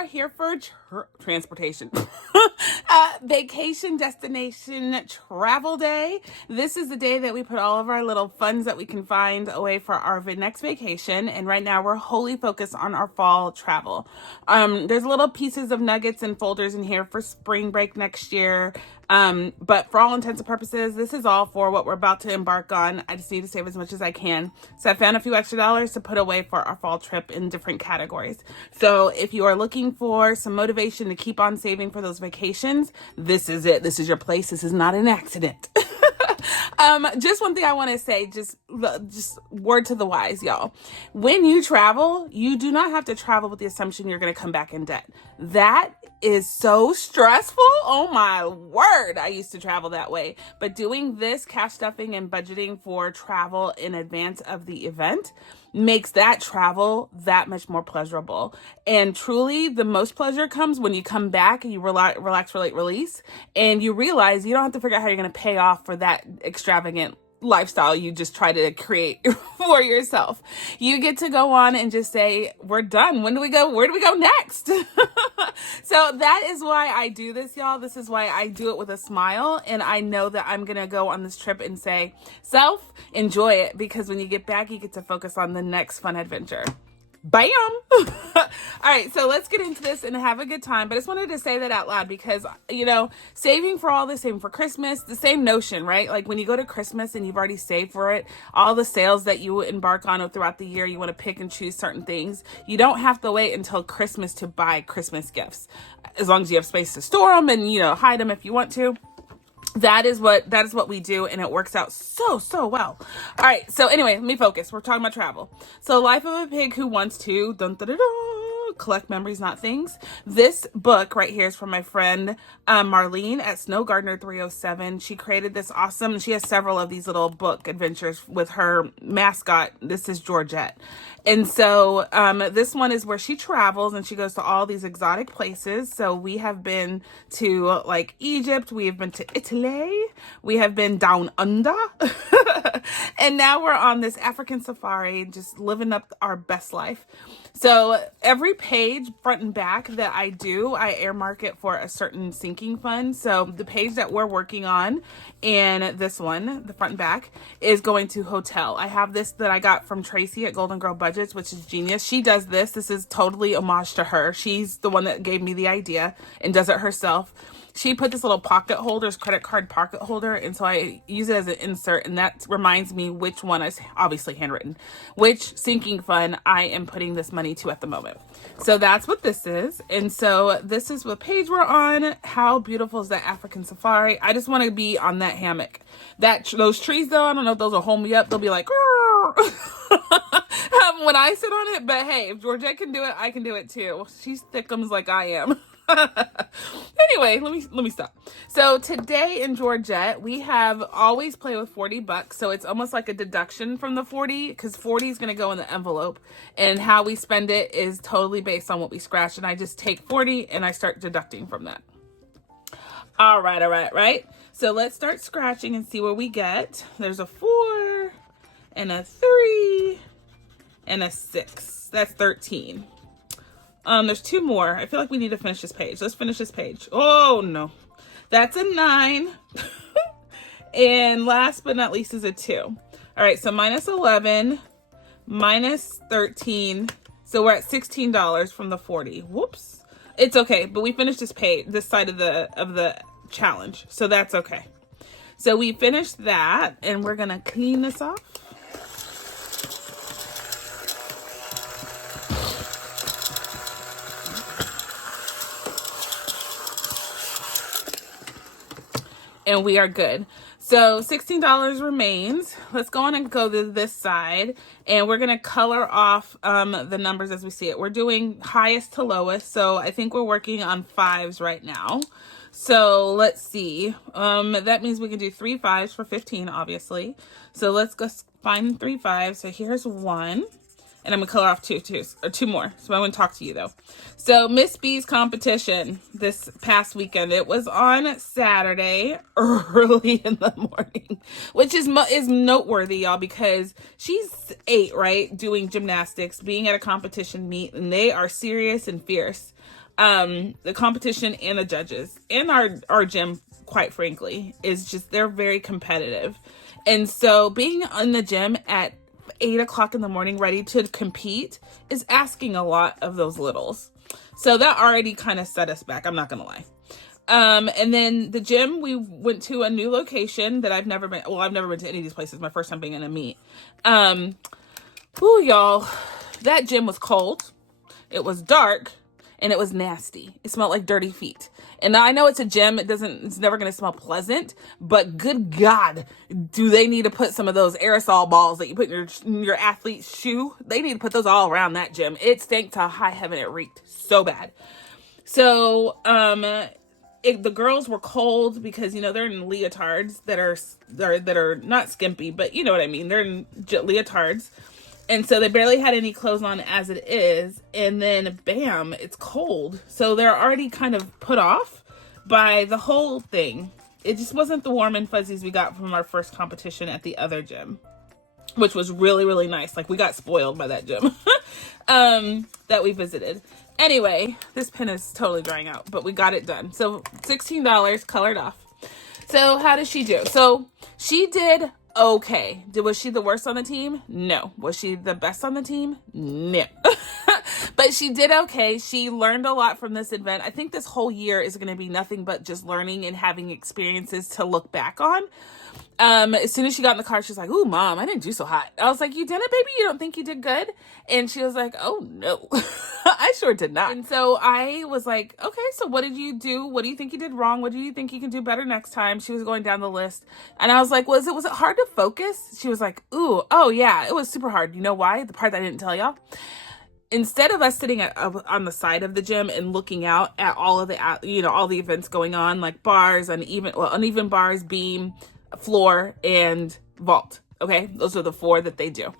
are here for transportation. Vacation destination travel day. This is the day that we put all of our little funds that we can find away for our next vacation. And right now we're wholly focused on our fall travel. There's little pieces of nuggets and folders in here for spring break next year. But for all intents and purposes, this is all for what we're about to embark on. I just need to save as much as I can. So I found a few extra dollars to put away for our fall trip in different categories. So if you are looking for some motivation to keep on saving for those vacations, this is it. This is your place. This is not an accident. Just one thing I want to say, just word to the wise, y'all. When you travel, you do not have to travel with the assumption you're going to come back in debt. That is so stressful. Oh my word. I used to travel that way. But doing this cash stuffing and budgeting for travel in advance of the event makes that travel that much more pleasurable. And truly, the most pleasure comes when you come back and you relax, relate, release, and you realize you don't have to figure out how you're going to pay off for that extravagant lifestyle you just try to create for yourself. You get to go on and just say, we're done. When do we go? Where do we go next? So that is why I do this, y'all. This is why I do it with a smile. And I know that I'm going to go on this trip and say, self, enjoy it. Because when you get back, you get to focus on the next fun adventure. Bam! All right, so let's get into this and have a good time. But I just wanted to say that out loud because, you know, saving for all this, saving for Christmas, the same notion, right? Like when you go to Christmas and you've already saved for it, all the sales that you embark on throughout the year, you want to pick and choose certain things. You don't have to wait until Christmas to buy Christmas gifts. As long as you have space to store them and, you know, hide them if you want to. That is what we do, and it works out so well. All right, so anyway, let me focus. We're talking about travel. So Life of a Pig Who Wants to Collect Memories, Not Things. This book right here is from my friend Marlene at Snow Gardener 307. She created this awesome, she has several of these little book adventures with her mascot. This is Georgette. And so this one is where she travels and she goes to all these exotic places. So we have been to like Egypt, we have been to Italy, we have been down under, and now we're on this African safari, just living up our best life. So every page, front and back, that I do, I earmark it for a certain sinking fund. So the page that we're working on, and this one, the front and back, is going to hotel. I have this that I got from Tracy at Golden Girl Budgets, which is genius. She does this. This is totally homage to her. She's the one that gave me the idea and does it herself. She put this little pocket holder, credit card pocket holder, and so I use it as an insert, and that reminds me which one is obviously handwritten, which sinking fund I am putting this money to at the moment. So that's what this is, and so this is what page we're on. How beautiful is that African safari? I just want to be on that hammock. Those trees, though, I don't know if those will hold me up. They'll be like, when I sit on it, but hey, if Georgette can do it, I can do it too. She's thickums like I am. Anyway, let me stop. So today in Georgette, we have always play with $40. So it's almost like a deduction from the 40 because 40 is going to go in the envelope, and how we spend it is totally based on what we scratch. And I just take 40 and I start deducting from that. All right. So let's start scratching and see what we get. There's a 4 and a 3 and a 6. That's 13. There's 2 more. I feel like we need to finish this page. Let's finish this page. Oh no, that's a 9. And last but not least is a 2. All right, so minus 11, minus 13. So we're at $16 from the 40. Whoops. It's okay, but we finished this page, this side of the challenge, so that's okay. So we finished that, and we're gonna clean this off. And we are good. So $16 remains. Let's go on and go to this side, and we're going to color off the numbers as we see it. We're doing highest to lowest, so I think we're working on 5s right now. So let's see. That means we can do 3 5s for 15, obviously. So let's go find 3 5s. So here's 1. And I'm going to color off 2 more. So I want to talk to you, though. So Miss B's competition this past weekend, it was on Saturday, early in the morning, which is noteworthy, y'all, because she's 8, right, doing gymnastics, being at a competition meet, and they are serious and fierce. The competition and the judges and our gym, quite frankly, is just, they're very competitive. And so being in the gym at 8 o'clock in the morning ready to compete is asking a lot of those littles. So that already kind of set us back, I'm not gonna lie. And then the gym, we went to a new location that I've never been to any of these places. My first time being in a meet. Ooh, y'all, that gym was cold. It was dark and it was nasty. It smelled like dirty feet. And I know it's a gym. It's never going to smell pleasant, but good God, do they need to put some of those aerosol balls that you put in your athlete's shoe? They need to put those all around that gym. It stank to high heaven. It reeked so bad. So, the girls were cold because, you know, they're in leotards that are not skimpy, but you know what I mean. They're in leotards. And so they barely had any clothes on as it is. And then bam, it's cold. So they're already kind of put off by the whole thing. It just wasn't the warm and fuzzies we got from our first competition at the other gym, which was really, really nice. Like, we got spoiled by that gym that we visited. Anyway, this pen is totally drying out, but we got it done. So $16 colored off. So how did she do? So she did okay. Was she the worst on the team? No. Was she the best on the team? No. But she did okay. She learned a lot from this event. I think this whole year is going to be nothing but just learning and having experiences to look back on. As soon as she got in the car, she's like, "Ooh, Mom, I didn't do so hot." I was like, "You didn't, baby? You don't think you did good?" And she was like, "Oh, no, I sure did not." And so I was like, "Okay, so what did you do? What do you think you did wrong? What do you think you can do better next time?" She was going down the list. And I was like, was it hard to focus? She was like, "Oh, yeah, it was super hard." You know why? The part that I didn't tell y'all. Instead of us sitting on the side of the gym and looking out at all of all the events going on, like bars, uneven bars, beam, floor, and vault. Okay, those are the 4 that they do.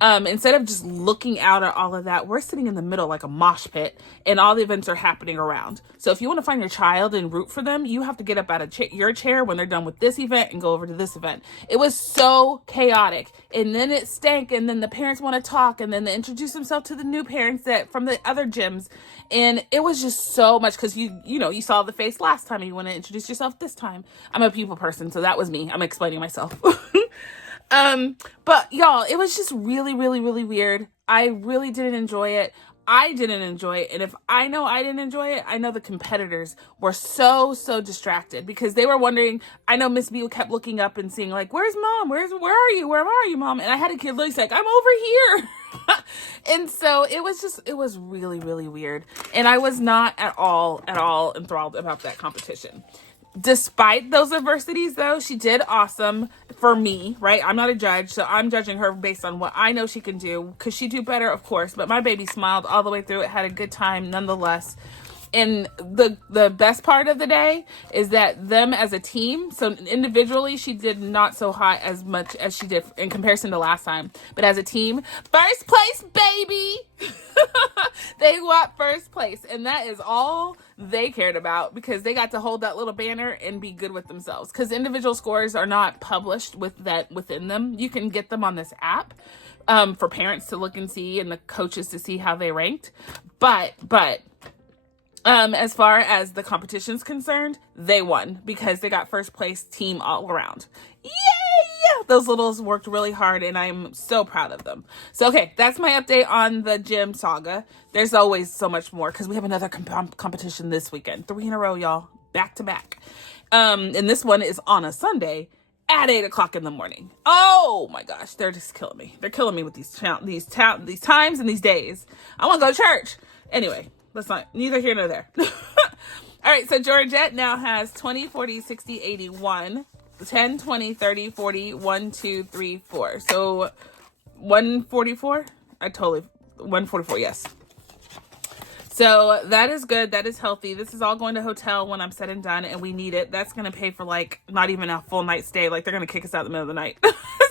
Instead of just looking out at all of that, we're sitting in the middle like a mosh pit, and all the events are happening around. So if you want to find your child and root for them, you have to get up out of your chair when they're done with this event and go over to this event. It was so chaotic, and then it stank, and then the parents want to talk, and then they introduce themselves to the new parents from the other gyms, and it was just so much because you saw the face last time, and you want to introduce yourself this time. I'm a people person, so that was me. I'm explaining myself. But y'all, it was just really, really, really weird. I really didn't enjoy it. I didn't enjoy it. And if I know I didn't enjoy it, I know the competitors were so distracted because they were wondering. I know Miss B kept looking up and seeing like, "Where's Mom? Where are you? Where are you, Mom?" And I had a kid looking like, "I'm over here." And so it was really, really weird. And I was not at all enthralled about that competition. Despite those adversities, though, she did awesome for me, right? I'm not a judge, so I'm judging her based on what I know she can do. Could she do better? Of course. But my baby smiled all the way through it, had a good time nonetheless. And the best part of the day is that them as a team, so individually, she did not so hot as much as she did in comparison to last time. But as a team, first place, baby! They got first place. And that is all they cared about because they got to hold that little banner and be good with themselves. Because individual scores are not published within them. You can get them on this app for parents to look and see and the coaches to see how they ranked. But as far as the competition's concerned, they won because they got first place team all around. Yay! Those littles worked really hard and I'm so proud of them. So, okay, that's my update on the gym saga. There's always so much more because we have another competition this weekend. 3 in a row, y'all. Back to back. And this one is on a Sunday at 8 o'clock in the morning. Oh my gosh, they're just killing me. They're killing me with these times and these days. I want to go to church. Anyway. Let's not, neither here nor there. All right, so Georgette now has 20, 40, 60, 81, 10, 20, 30, 40, 1, 2, 3, 4. So 144? 144, yes. So that is good. That is healthy. This is all going to hotel when I'm said and done, and we need it. That's going to pay for like not even a full night stay. Like they're going to kick us out in the middle of the night.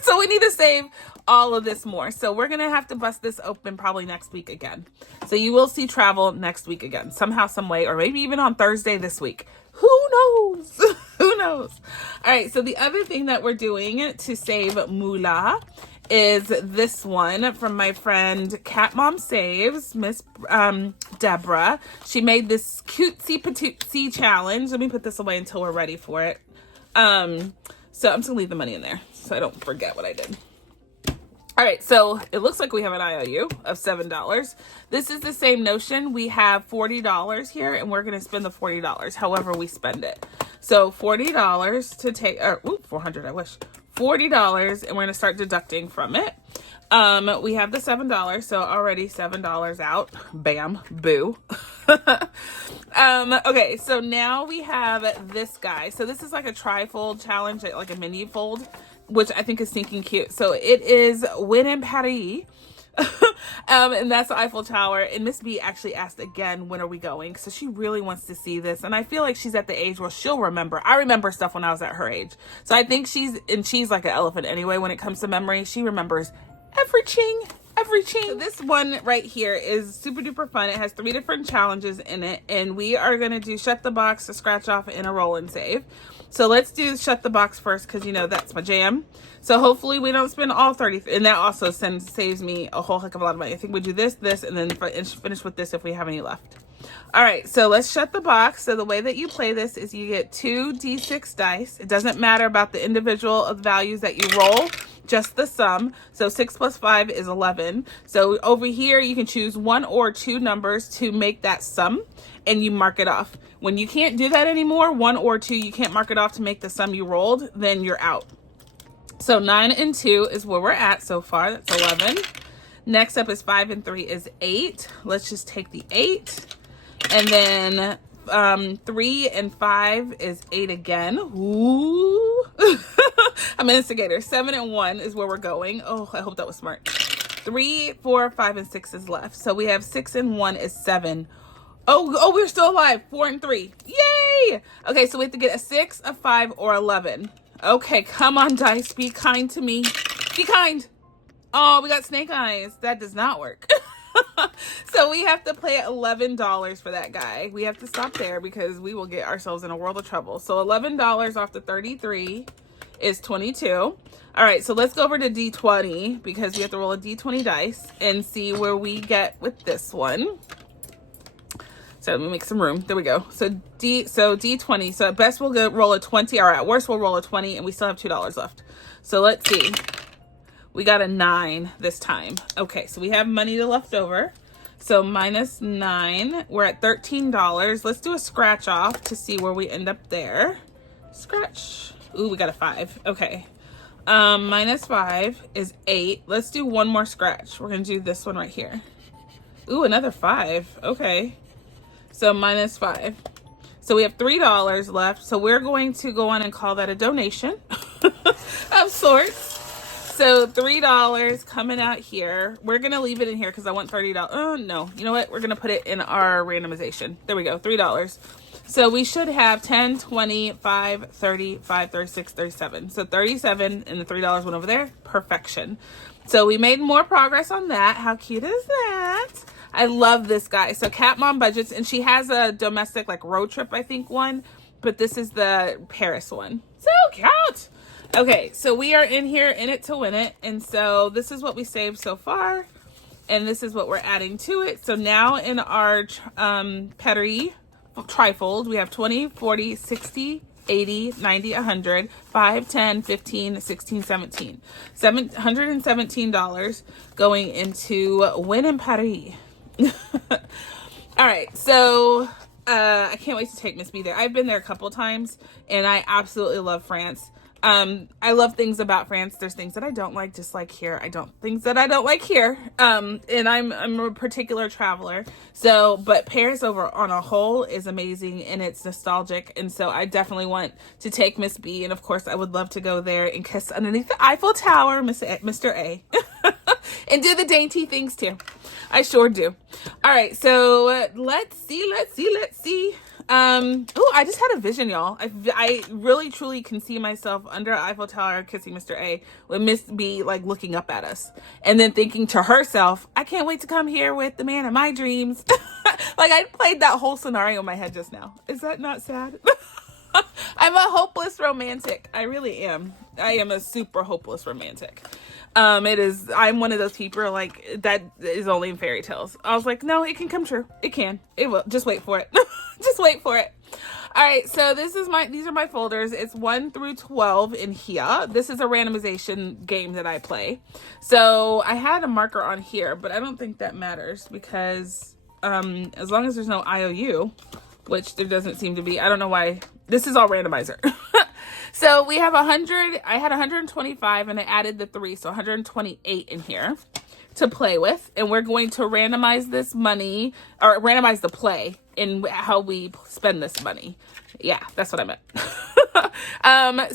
So we need to save all of this more. So we're going to have to bust this open probably next week again. So you will see travel next week again, somehow, some way, or maybe even on Thursday this week. Who knows? Who knows? All right. So the other thing that we're doing to save moolah is this one from my friend Cat Mom Saves, Miss Deborah. She made this cutesy patootsy challenge. Let me put this away until we're ready for it. So I'm just gonna leave the money in there so I don't forget what I did. All right, so it looks like we have an IOU of $7. This is the same notion. We have $40 here, and we're going to spend the $40 however we spend it. So $40 to take, $400, I wish. $40, and we're going to start deducting from it. We have the $7, so already $7 out. Bam, boo. Okay, so now we have this guy. So this is like a tri-fold challenge, like a mini fold, which I think is stinking cute. So it is Win in Paris. And that's the Eiffel Tower. And Miss B actually asked again, when are we going? So she really wants to see this. And I feel like she's at the age where she'll remember. I remember stuff when I was at her age. So I think she's like an elephant anyway when it comes to memory. She remembers everything. So this one right here is super duper fun. It has 3 different challenges in it. And we are going to do shut the box, a scratch off, and a roll and save. So let's do shut the box first because, you know, that's my jam. So hopefully we don't spend all 30. And that also saves me a whole heck of a lot of money. I think we do this, and then finish with this if we have any left. All right, so let's shut the box. So the way that you play this is you get 2 D6 dice. It doesn't matter about the individual values that you roll, just the sum. So 6 plus 5 is 11. So over here, you can choose 1 or 2 numbers to make that sum, and you mark it off. When you can't do that anymore, 1 or 2, you can't mark it off to make the sum you rolled, then you're out. So 9 and 2 is where we're at so far. That's 11. Next up is 5 and 3 is 8. Let's just take the 8. And then 3 and 5 is 8 again. Ooh. I'm an instigator. 7 and 1 is where we're going. Oh, I hope that was smart. 3, 4, 5, and 6 is left. So we have 6 and 1 is 7. Oh, we're still alive. 4 and 3. Yay! Okay, so we have to get a 6, a 5, or 11. Okay, come on, dice. Be kind to me. Be kind. Oh, we got snake eyes. That does not work. So we have to play $11 for that guy. We have to stop there because we will get ourselves in a world of trouble. So $11 off the 33 is 22. All right, so let's go over to D20 because we have to roll a D20 dice and see where we get with this one. So let me make some room. There we go. So D20. So at best we'll go roll a 20, or at worst we'll roll a 20, and we still have $2 left. So let's see. We got a 9 this time. Okay, so we have money left over. So minus 9, we're at $13. Let's do a scratch off to see where we end up there. Scratch. Ooh, we got a 5. Okay. Minus 5 is 8. Let's do one more scratch. We're gonna do this one right here. Ooh, another 5. Okay. So minus 5. So we have $3 left. So we're going to go on and call that a donation of sorts. So $3 coming out here. We're going to leave it in here because I want $30. Oh, no. You know what? We're going to put it in our randomization. There we go. $3. So we should have 10, 20, 5, 30, 5, 36, 37. So 37 and the $3 went over there. Perfection. So we made more progress on that. How cute is that? I love this guy. So Cat Mom budgets, and she has a domestic like road trip, I think, one. But this is the Paris one. So cute. Okay, so we are in here in it to win it. And so this is what we saved so far. And this is what we're adding to it. So now in our Paris trifold, we have 20, 40, 60, 80, 90, 100, 5, 10, 15, 16, 17. $717 going into Win in Paris. All right, so I can't wait to take Miss B there. I've been there a couple times, and I absolutely love France. I love things about France. There's things that I don't like, just like here. Things that I don't like here. And I'm a particular traveler. So, but Paris over on a whole is amazing, and it's nostalgic. And so I definitely want to take Miss B. And of course, I would love to go there and kiss underneath the Eiffel Tower, Mr. A. And do the dainty things too. I sure do. All right. So let's see. Oh, I just had a vision, y'all. I really truly can see myself under Eiffel Tower kissing Mr. A with Miss B like looking up at us and then thinking to herself, I can't wait to come here with the man of my dreams. Like I played that whole scenario in my head just now. Is that not sad? I'm a hopeless romantic. I really am. I am a super hopeless romantic. I'm one of those people like that is only in fairy tales. I was like, no, it can come true. It can. It will. Just wait for it. Just wait for it. All right, so these are my folders. It's 1 through 12 in here. This is a randomization game that I play. So I had a marker on here, but I don't think that matters because as long as there's no IOU, which there doesn't seem to be. I don't know why. This is all randomizer. So we have 100. I had 125 and I added the 3, so 128 in here to play with. And we're going to randomize this money, or randomize the play in how we spend this money. Yeah, that's what I meant.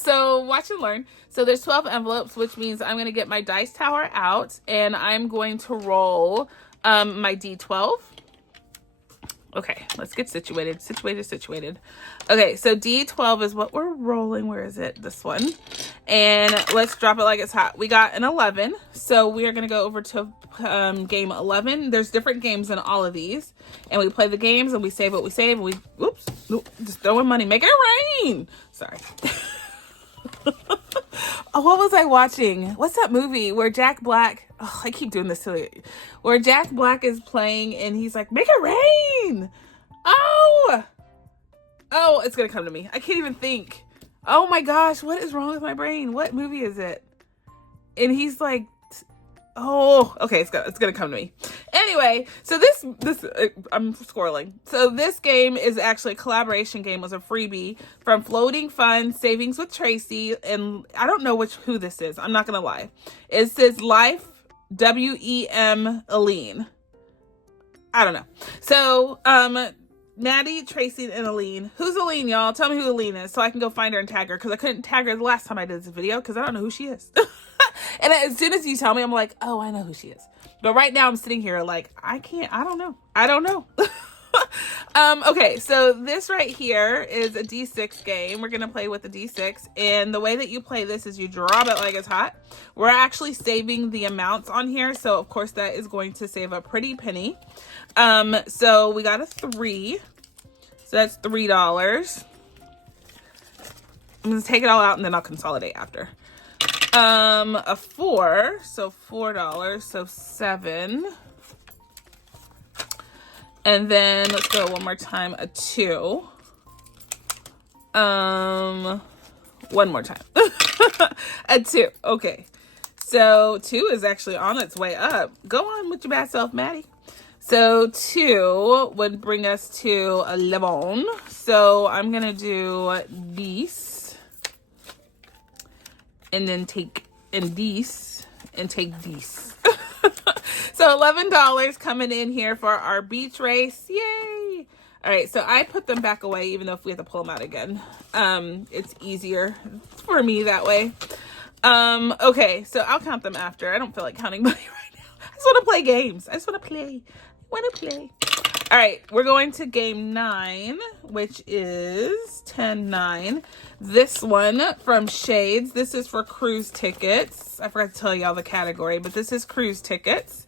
So watch and learn. So there's 12 envelopes, which means I'm going to get my dice tower out and I'm going to roll my D12. Okay, let's get situated. Okay, so D12 is what we're rolling. Where is it? This one. And let's drop it like it's hot. We got an 11. So we are going to go over to game 11. There's different games in all of these. And we play the games and we save what we save. And we, whoops, just throwing money. Make it rain. Sorry. Oh, what was I watching? What's that movie where Jack Black... Oh, I keep doing this to you. Where Jack Black is playing and he's like, make it rain. Oh, it's going to come to me. I can't even think. Oh my gosh. What is wrong with my brain? What movie is it? And he's like, oh, okay. It's going to come to me. Anyway, so this I'm scrolling. So this game is actually a collaboration game. It was a freebie from Floating Fun Savings with Tracy. And I don't know who this is. I'm not going to lie. It says Life WEM Aline. I don't know. So, Maddie, Tracy, and Aline. Who's Aline, y'all? Tell me who Aline is so I can go find her and tag her because I couldn't tag her the last time I did this video because I don't know who she is. And as soon as you tell me, I'm like, oh, I know who she is. But right now I'm sitting here like, I don't know. Okay, so this right here is a D6 game. We're going to play with the D6. And the way that you play this is you drop it like it's hot. We're actually saving the amounts on here. So, of course, that is going to save a pretty penny. So we got a 3. So that's $3. I'm going to take it all out and then I'll consolidate after. A 4. So $4. So 7. And then let's go one more time, a 2. One more time. A 2. Okay. So 2 is actually on its way up. Go on with your bad self, Maddie. So 2 would bring us to 11. So I'm going to do these. And then take these and take these. So $11 coming in here for our beach race. Yay! All right, so I put them back away even though if we have to pull them out again. It's easier for me that way. Okay, so I'll count them after. I don't feel like counting money right now. I just want to play games. I just want to play. All right, we're going to game 9, which is 10-9. This one from Shades. This is for cruise tickets. I forgot to tell y'all the category, but this is cruise tickets.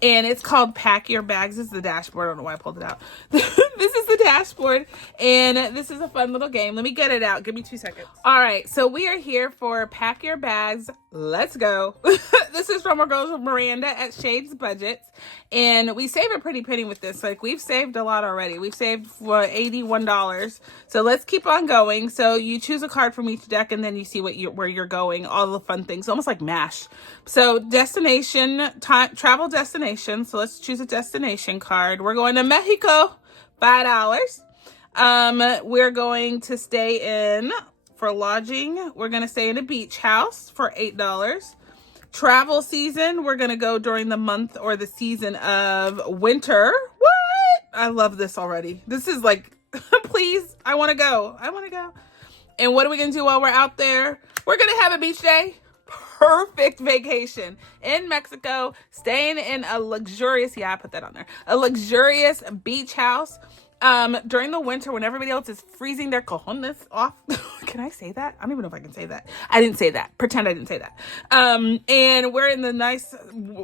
And it's called Pack Your Bags. This is the dashboard. I don't know why I pulled it out. This is the dashboard. And this is a fun little game. Let me get it out. Give me 2 seconds. All right. So we are here for Pack Your Bags. Let's go. This is from our girls Miranda at Shades Budgets. And we save a pretty penny with this. Like, we've saved a lot already. We've saved for $81. So let's keep on going. So you choose a card from each deck and then you see where you're going. All the fun things. Almost like MASH. So destination, travel destination. So let's choose a destination card. We're going to Mexico. $5. We're going to stay in for lodging. We're going to stay in a beach house for $8. Travel season, we're going to go during the month or the season of winter. What? I love this already. This is like, please, I want to go. And what are we going to do while we're out there? We're going to have a beach day. Perfect vacation in Mexico, staying in a luxurious, I put that on there, a luxurious beach house. During the winter when everybody else is freezing their cojones off. Can I say that? I don't even know if I can say that. I didn't say that. Pretend I didn't say that. And we're in the nice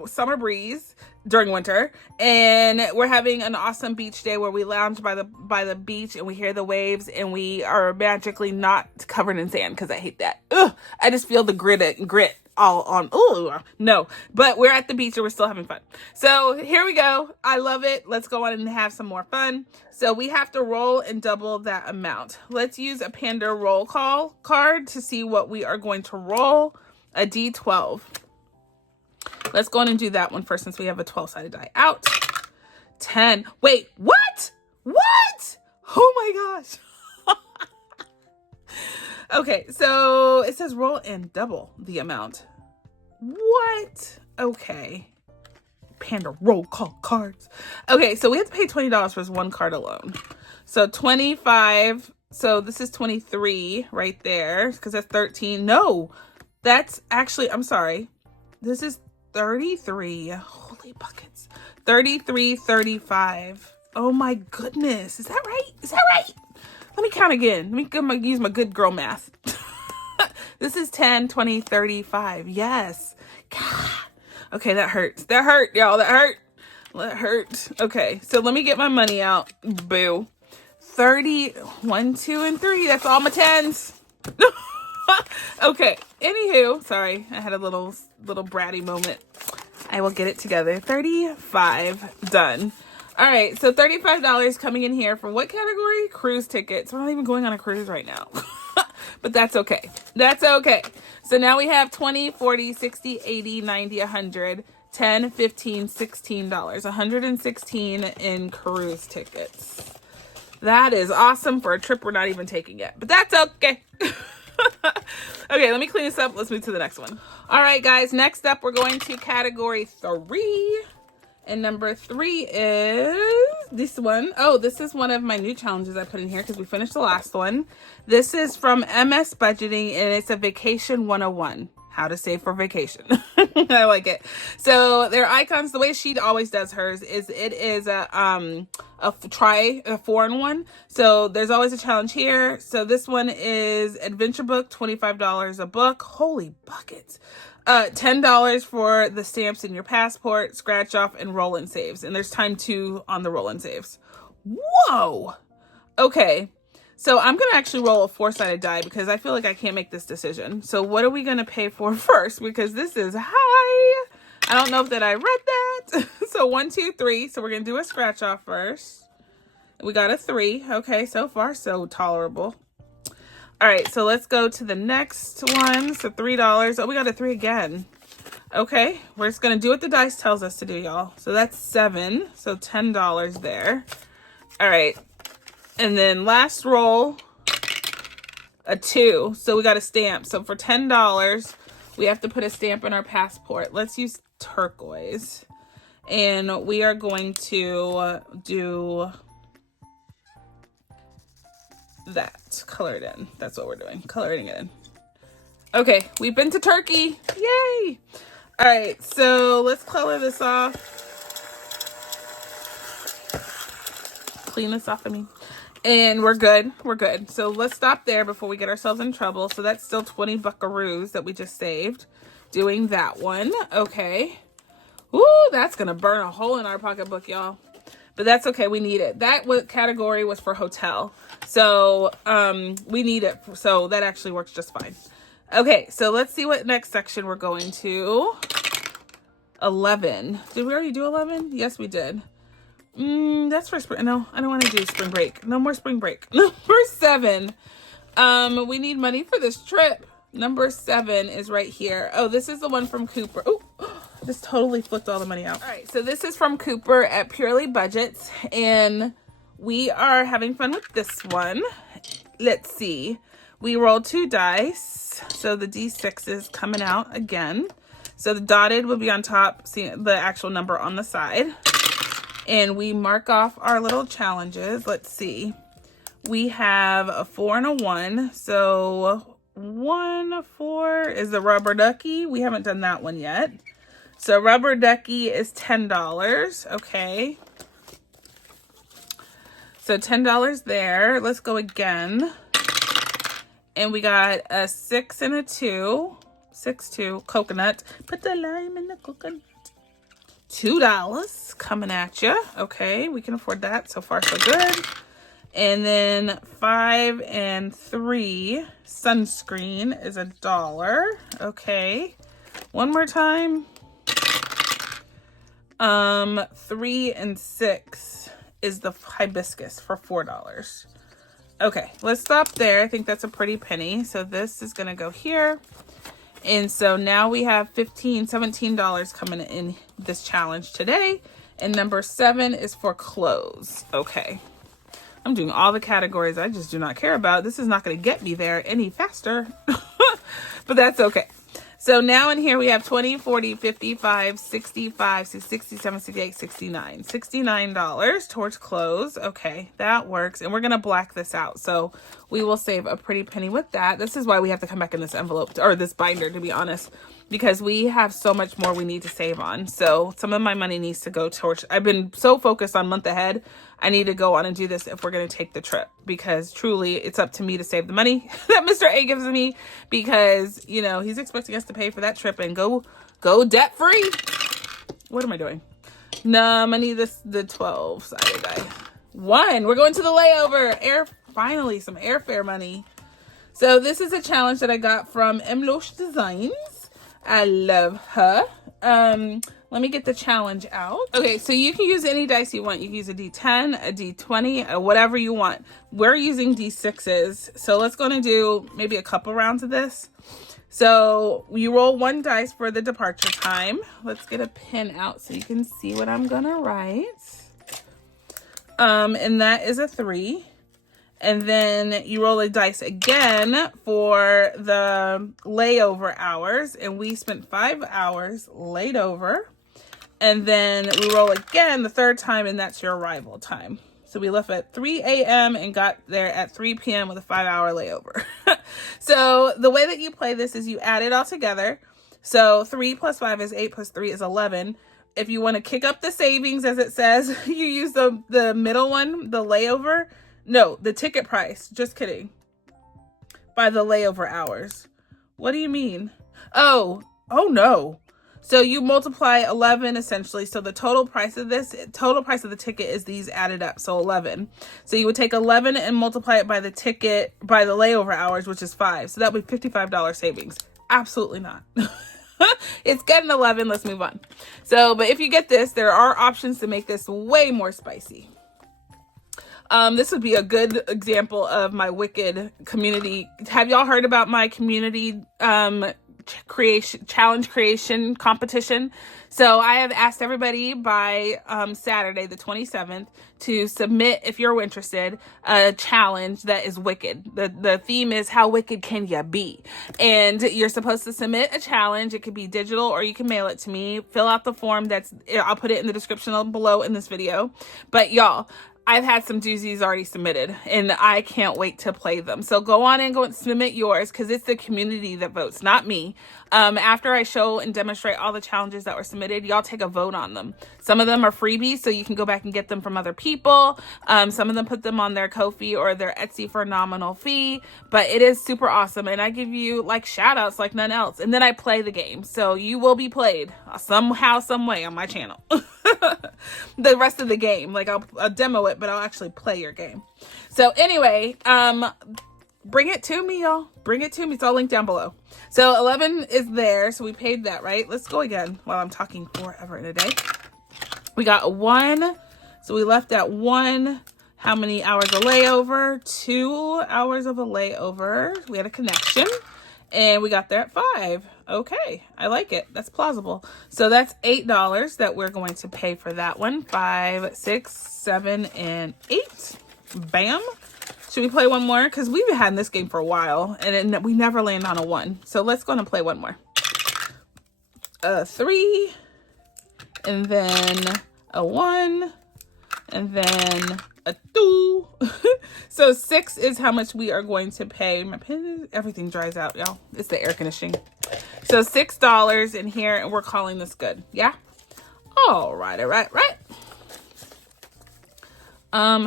summer breeze during winter, and we're having an awesome beach day where we lounge by the beach and we hear the waves and we are magically not covered in sand, because I hate that. Ugh, I just feel the grit all on. Oh no, but we're at the beach and we're still having fun. So here we go. I love it. Let's go on and have some more fun. So we have to roll and double that amount. Let's use a Panda roll call card to see what we are going to roll. A D12. Let's go on and do that one first, since we have a 12-sided die out. 10. Wait, what? What? Oh my gosh. Okay, so it says roll and double the amount. What? Okay. Panda roll call cards. Okay, so we have to pay $20 for this one card alone. So 25. So this is 23 right there, because that's 13. No, that's actually, I'm sorry. This is 33. Holy buckets. 33, 35. Oh my goodness. Is that right? Is that right? Let me count again. Let me use my good girl math. This is 10, 20, 35. Yes. God. Okay, that hurts. That hurt, y'all. That hurt. That hurt. Okay, so let me get my money out. Boo. 30, 1, 2, and 3. That's all my 10s. Okay, anywho, sorry, I had a little bratty moment. I will get it together. 35 done. All right, so $35 coming in here for what category? Cruise tickets. We're not even going on a cruise right now. But that's okay. That's okay. So now we have 20, 40, 60, 80, 90, 100, 10, 15, $16. 116 in cruise tickets. That is awesome for a trip we're not even taking yet. But that's okay. Okay, let me clean this up. Let's move to the next one. All right, guys. Next up, we're going to category 3. And number 3 is this one. Oh, this is one of my new challenges I put in here because we finished the last one. This is from MS Budgeting, and it's a Vacation 101. How to save for vacation. I like it. So their icons, the way she always does hers is it is a 4-in-1. So there's always a challenge here. So this one is Adventure Book, $25 a book. Holy buckets. $10 for the stamps in your passport, scratch off, and roll and saves. And there's time 2 on the roll and saves. Whoa. Okay. So I'm going to actually roll a 4-sided die because I feel like I can't make this decision. So what are we going to pay for first? Because this is high. I don't know if that I read that. So 1, 2, 3. So we're going to do a scratch off first. We got a 3. Okay, so far so tolerable. All right, so let's go to the next one. So $3. Oh, we got a 3 again. Okay, we're just going to do what the dice tells us to do, y'all. So that's 7. So $10 there. All right. And then last roll, a 2. So we got a stamp. So for $10, we have to put a stamp in our passport. Let's use turquoise. And we are going to do that. Color it in. That's what we're doing. Coloring it in. Okay, we've been to Turkey. Yay! All right, so let's color this off. Clean this off, I mean. And we're good. We're good. So let's stop there before we get ourselves in trouble. So that's still 20 buckaroos that we just saved. Doing that one. Okay. Ooh, that's going to burn a hole in our pocketbook, y'all. But that's okay. We need it. That category was for hotel. So we need it. So that actually works just fine. Okay. So let's see what next section we're going to. 11. Did we already do 11? Yes, we did. That's for spring. No, I don't want to do spring break. No more spring break. Number 7. We need money for this trip. Number 7 is right here. Oh, this is the one from Cooper. Oh, this totally flipped all the money out. All right, so this is from Cooper at Purely Budgets, and we are having fun with this one. Let's see. We rolled 2 dice, so the D6 is coming out again. So the dotted will be on top, see the actual number on the side. And we mark off our little challenges. Let's see. We have a 4 and a 1. So 1, 4 is the rubber ducky. We haven't done that one yet. So rubber ducky is $10. Okay. So $10 there. Let's go again. And we got a 6 and a 2. 6, 2. Coconut. Put the lime in the coconut. $2 coming at you. Okay, we can afford that. So far, so good. And then 5 and 3 sunscreen is $1. Okay. One more time. 3 and 6 is the hibiscus for $4. Okay, let's stop there. I think that's a pretty penny. So this is gonna go here. And so now we have $17 coming in this challenge today. And number 7 is for clothes. Okay. I'm doing all the categories I just do not care about. This is not going to get me there any faster, but that's okay. So now in here we have 20, 40, 55, 65, 67, 68, 69. $69 towards clothes. Okay, that works. And we're going to black this out. So we will save a pretty penny with that. This is why we have to come back in this envelope, or this binder, to be honest, because we have so much more we need to save on. So some of my money needs to go towards, I've been so focused on month ahead. I need to go on and do this if we're going to take the trip, because truly it's up to me to save the money that Mr. A gives me, because, you know, he's expecting us to pay for that trip and go debt free. What am I doing? No, I need the 12-sided die. 1. We're going to the layover. Finally, some airfare money. So this is a challenge that I got from Emloche Designs. I love her. Let me get the challenge out. Okay, so you can use any dice you want. You can use a D10, a D20, whatever you want. We're using D6s. So let's go and do maybe a couple rounds of this. So you roll 1 dice for the departure time. Let's get a pen out so you can see what I'm gonna write. And that is a 3. And then you roll a dice again for the layover hours. And we spent 5 hours laid over. And then we roll again the 3rd time, and that's your arrival time. So we left at 3 a.m. and got there at 3 p.m. with a 5-hour layover. So the way that you play this is you add it all together. So 3 plus 5 is 8 plus 3 is 11. If you want to kick up the savings, as it says, you use the middle one, the layover. No, the ticket price. Just kidding. By the layover hours. What do you mean? Oh no. So you multiply 11 essentially. So the total price of the ticket is these added up. So 11. So you would take 11 and multiply it by the ticket, by the layover hours, which is 5. So that would be $55 savings. Absolutely not. It's getting 11. Let's move on. So, but if you get this, there are options to make this way more spicy. This would be a good example of my wicked community. Have y'all heard about my community challenge creation competition? So I have asked everybody by Saturday the 27th to submit, if you're interested, a challenge that is wicked. The theme is how wicked can you be? And you're supposed to submit a challenge. It could be digital or you can mail it to me. Fill out the form. I'll put it in the description below in this video. But y'all, I've had some doozies already submitted and I can't wait to play them. So go on and go and submit yours, because it's the community that votes, not me. After I show and demonstrate all the challenges that were submitted, y'all take a vote on them. Some of them are freebies, so you can go back and get them from other people. Some of them put them on their Ko-fi or their Etsy for a nominal fee, but it is super awesome. And I give you like shout outs like none else. And then I play the game. So you will be played somehow, some way on my channel. The rest of the game, like I'll demo it, but I'll actually play your game. So anyway, bring it to me, y'all. Bring it to me. It's all linked down below. So 11 is there. So we paid that, right? Let's go again while I'm talking forever in a day. We got a 1. So we left at 1. How many hours of layover? 2 hours of a layover. We had a connection. And we got there at 5. Okay, I like it. That's plausible. So that's $8 that we're going to pay for that one. 5, 6, 7, and 8. Bam. Should we play one more? Because we've had this game for a while, and we never land on a 1. So let's go and play one more. 3, and then a 1, and then a 2. So 6 is how much we are going to pay. My pen, everything dries out, y'all. It's the air conditioning. So $6 in here, and we're calling this good. Yeah. All right.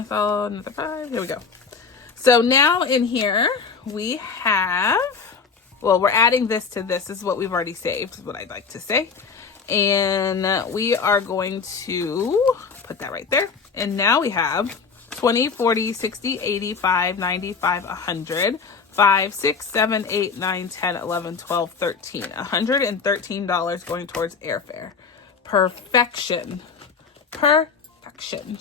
So another 5. Here we go. So now in here we have, well, we're adding this to this. This is what we've already saved, is what I'd like to say. And we are going to put that right there. And now we have 20, 40, 60, 85, 95, 100, 5, 6, 7, 8, 9, 10, 11, 12, 13. $113 going towards airfare. Perfection. Perfection.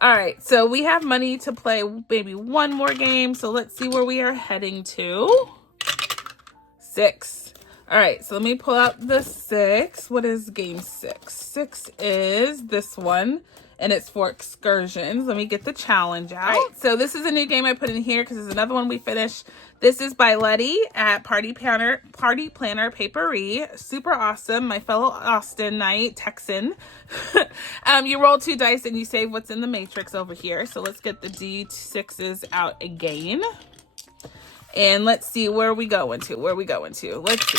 All right, so we have money to play maybe one more game. So let's see where we are heading to. 6. All right, so let me pull out the 6. What is game 6? 6 is this one, and it's for Excursions. Let me get the challenge out. All right, so this is a new game I put in here because it's another one we finished. This is by Letty at Party Planner Papery. Super awesome. My fellow Austinite Texan. You roll 2 dice and you save what's in the matrix over here. So let's get the D6s out again. And let's see where we going to. Let's see.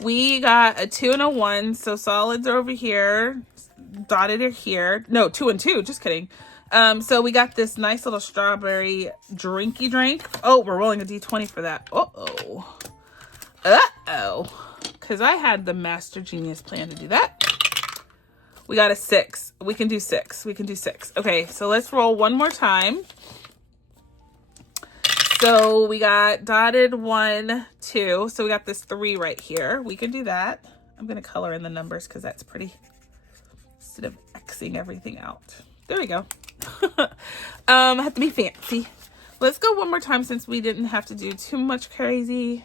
We got a 2 and a 1. So solids are over here. Dotted are here. No, 2 and 2. Just kidding. So we got this nice little strawberry drinky drink. Oh, we're rolling a D20 for that. Uh-oh. Because I had the master genius plan to do that. We got a 6. We can do 6. Okay, so let's roll one more time. So we got dotted 1, 2. So we got this 3 right here. We can do that. I'm going to color in the numbers because that's pretty, instead of Xing everything out. There we go. I have to be fancy. Let's go one more time since we didn't have to do too much crazy.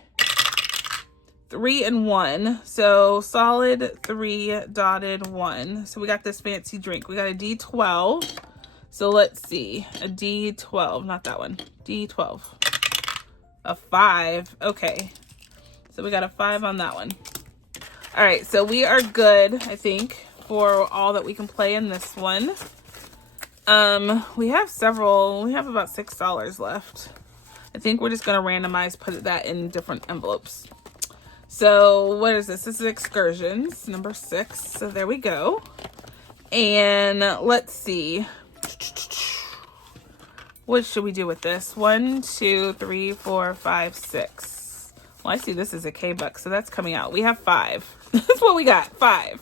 3 and 1. So solid 3, dotted 1. So we got this fancy drink. We got a D12. So let's see. A D12. Not that one. D12. A 5. Okay. So we got a 5 on that one. All right. So we are good, I think, for all that we can play in this one. We have about $6 left. I think we're just going to randomize, put that in different envelopes. So what is this? This is Excursions, number 6. So there we go. And let's see. What should we do with this? 1, 2, 3, 4, 5, 6. Well, I see this is a K-Buck, so that's coming out. We have 5. That's what we got, 5.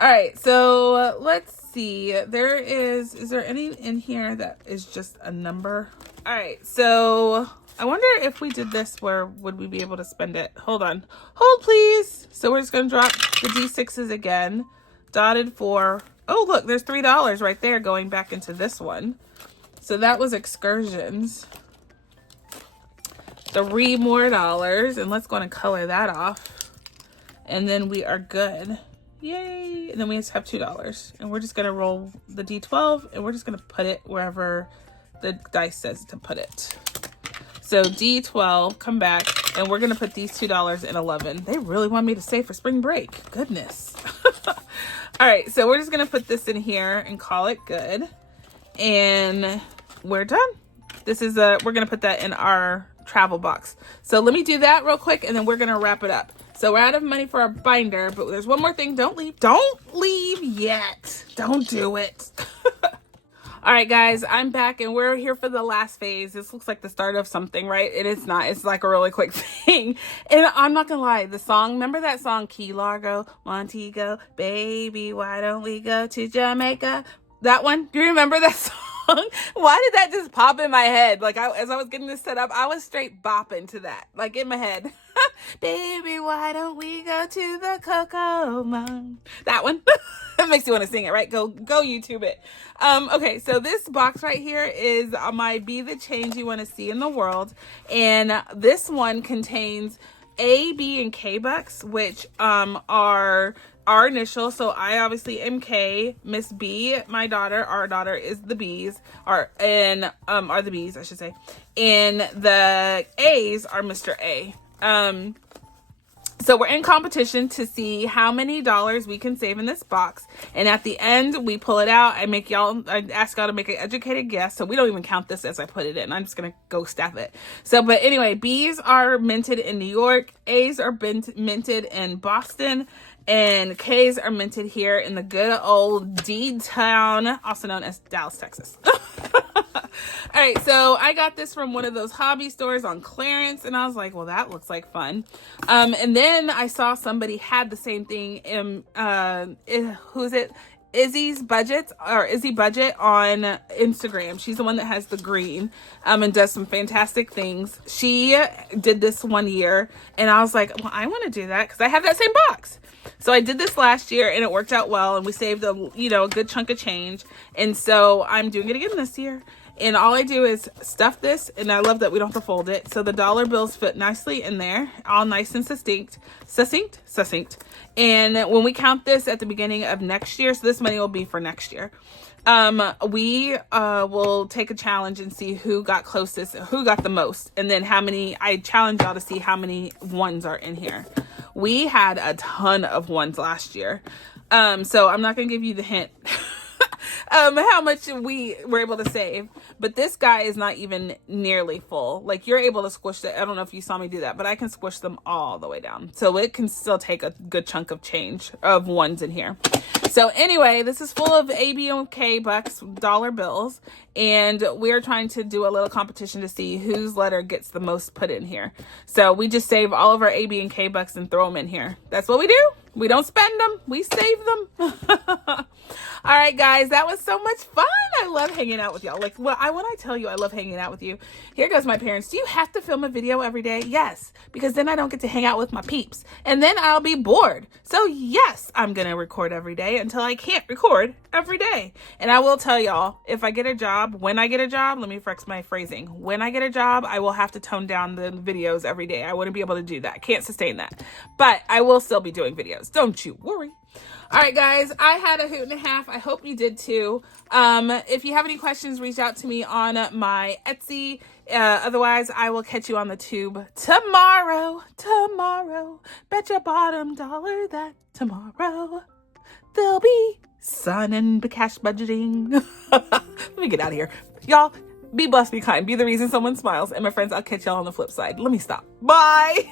All right, so let's see. Is there any in here that is just a number? All right, so I wonder if we did this, where would we be able to spend it? Hold on. Hold, please. So we're just going to drop the D6s again. Dotted 4. Oh, look, there's $3 right there going back into this one. So that was Excursions. $3 more. And let's go and color that off. And then we are good. Yay. And then we just have $2. And we're just going to roll the D12. And we're just going to put it wherever the dice says to put it. So D12, come back. And we're going to put these $2 in 11. They really want me to save for spring break. Goodness. All right. So we're just going to put this in here and call it good. And we're done. We're going to put that in our travel box. So let me do that real quick and then we're going to wrap it up. So we're out of money for our binder, but there's one more thing. Don't leave yet. Don't do it. All right, guys, I'm back and we're here for the last phase. This looks like the start of something, right? It is not. It's like a really quick thing. And I'm not gonna lie, the song, remember that song, Key Largo, Montego, baby, why don't we go to Jamaica? That one? Do you remember that song? Why did that just pop in my head? Like, as I was getting this set up, I was straight bopping to that, like in my head. Baby, why don't we go to the Cocoa Mine? That one. That makes you want to sing it, right? Go YouTube it. Okay, so this box right here is my Be the Change You Want to See in the World. And this one contains A, B, and K bucks, which are our initials. So I obviously am K. Miss B, my daughter, our daughter is the B's, are the B's, I should say. And the A's are Mr. A. So we're in competition to see how many dollars we can save in this box. And at the end, we pull it out. I ask y'all to make an educated guess. So we don't even count this as I put it in. I'm just going to go staff it. So, but anyway, B's are minted in New York. A's are minted in Boston. And K's are minted here in the good old D-Town, also known as Dallas, Texas. All right, so I got this from one of those hobby stores on clearance, and I was like, well, that looks like fun. And then I saw somebody had the same thing in, who's it? Izzy Budget on Instagram. She's the one that has the green and does some fantastic things. She did this one year, and I was like, well, I want to do that because I have that same box. So I did this last year, and it worked out well, and we saved a good chunk of change. And so I'm doing it again this year. And all I do is stuff this, and I love that we don't have to fold it. So the dollar bills fit nicely in there, all nice and succinct. And when we count this at the beginning of next year, so this money will be for next year, we will take a challenge and see who got closest, who got the most, and then how many. I challenge y'all to see how many ones are in here. We had a ton of ones last year, so I'm not gonna give you the hint. How much we were able to save, but this guy is not even nearly full. Like, you're able to squish it. I don't know if you saw me do that, but I can squish them all the way down, so it can still take a good chunk of change of ones in here. So anyway, this is full of A, B, and K bucks, dollar bills, and we're trying to do a little competition to see whose letter gets the most put in here. So we just save all of our A, B, and K bucks and throw them in here. That's what we do. We don't spend them, we save them. All right, guys, that was so much fun. I love hanging out with y'all. Like, when I tell you I love hanging out with you, here goes my parents. Do you have to film a video every day? Yes, because then I don't get to hang out with my peeps, and then I'll be bored. So yes, I'm gonna record every day until I can't record every day. And I will tell y'all, if I get a job, when I get a job, let me fix my phrasing. When I get a job, I will have to tone down the videos every day. I wouldn't be able to do that. Can't sustain that. But I will still be doing videos. Don't you worry. All right, guys, I had a hoot and a half. I hope you did too. If you have any questions, reach out to me on my Etsy. Otherwise, I will catch you on the tube tomorrow. Bet your bottom dollar that tomorrow there'll be sun and cash budgeting. Let me get out of here. Y'all, be blessed, be kind, be the reason someone smiles. And my friends, I'll catch y'all on the flip side. Let me stop. Bye.